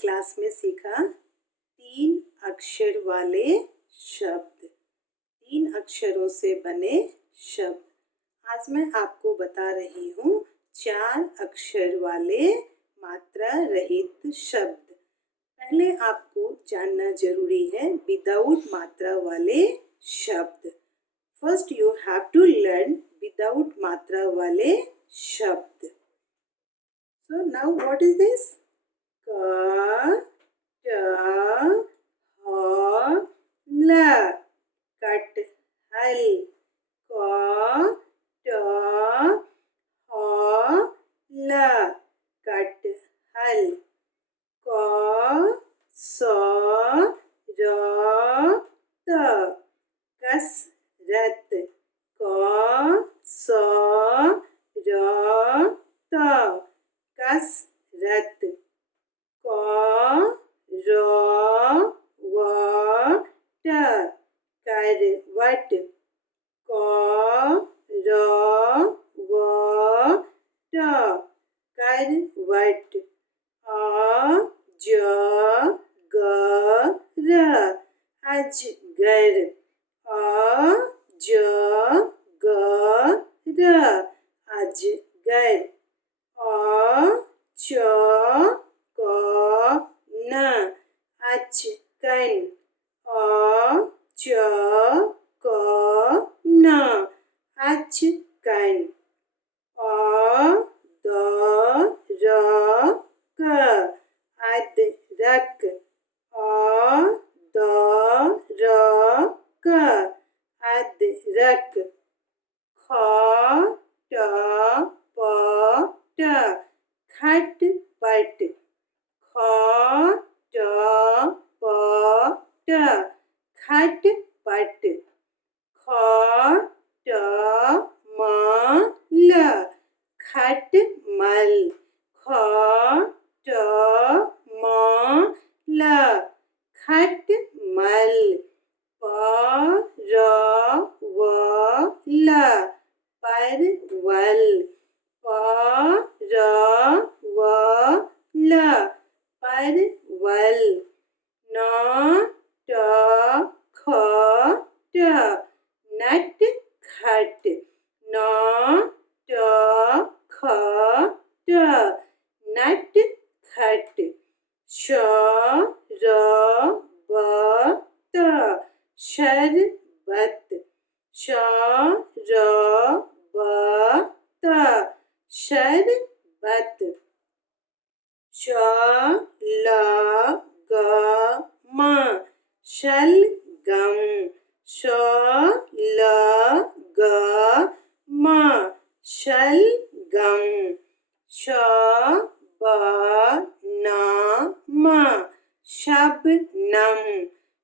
Class में सीखा 3 अक्षर वाले शब्द, 3 अक्षरों से बने शब्द। आज मैं आपको बता रही हूँ 4 अक्षर वाले मात्रा रहित शब्द। पहले आपको जानना जरूरी है विदाउट मात्रा वाले शब्द। First you have to learn without मात्रा वाले शब्द। So now what is this? Ka, ta, ha, la. Kathal. Ka, ta, ha, la. Kathal. Ka, sa, ra, ta. कसरत. का, सा, ra, ta. कसरत. का, र, व, ट. करवट. का, र, व, ट. करवट. आ, ज, ग, र. अजगर. आ, ज, ग, र. अजगर. आ, च, क, न. अचकन. आ, च, क, न. अचकन. आ, द, र, क. अदरक. आ, द, र, क. अदरक. ख, ट, प, ट. खटपट. ख, ट, प, ट. खटपट. ख, ट, म, ल. खटमल. ख, ट, म, ल. खटमल. प, र, व, ल. परवल. प, र, व, ल. परवल. न, ट, ख, ट. नटखट. न, ट, ख, ट. नटखट. श, र, ब, त. शरबत. श, र, ब, त. शरबत. श, ल, ग, म. शलगम. श, ल, ग, म. शलगम. श, ब, न, म. शबनम.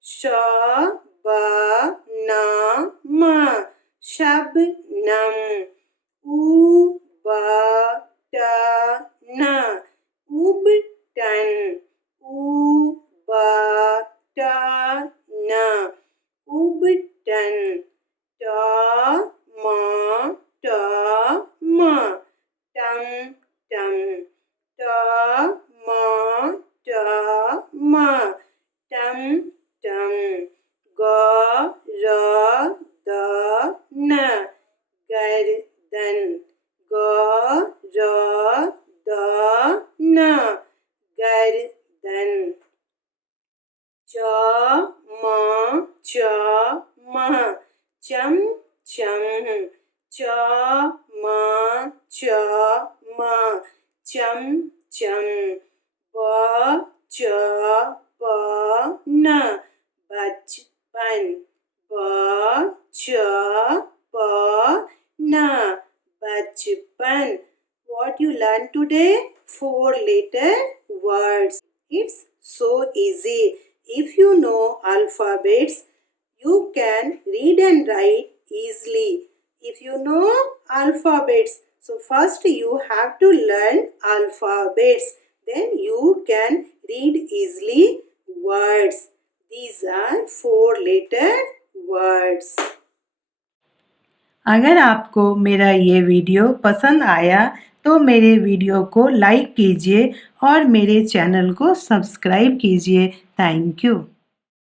श, ब, न, म. शबनम. उ, ब, ट, न. उबटन. उ, ब, ट, न. उबटन. ट, म, ट, म. टमटम. ट, म, ट, म. टमटम. ग, र, द, न. गर्दन. ग, र, द, न. गर्दन. च, म, च, म. चमचम. च, म, च, म. चमचम. ब, च, प, न. बचपन. ब, च, प, न. बचपन. What you learned today? 4 letter words. It's so easy. If you know alphabets, you can read and write easily. If you know alphabets, so first you have to learn alphabets. Then you can read easily words. These are 4 letter words. अगर आपको मेरा ये video पसंद आया तो मेरे video को like कीजिए और मेरे चैनल को सब्सक्राइब कीजिए। Thank you.